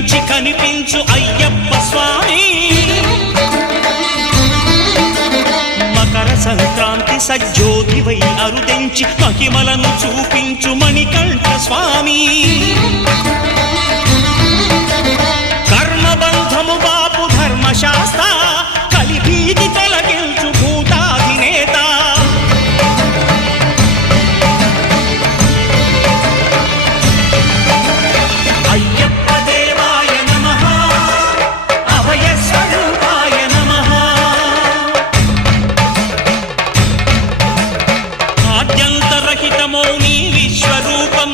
కనిపించి కనిపించు అయ్యప్ప స్వామి మకర సంక్రాంతి సజ్జోతివై అరుదెంచి మహిమలను చూపించు మణికంఠ స్వామి కర్మబంధము బాపు ధర్మశాస్త్ర కలిభీతి తొలగించు భూతాధినేత అయ్యప్ప దేవాయ నమః అభయ స్వరూపాయ నమః ఆద్యంతరహితమౌ నీ విశ్వరూపం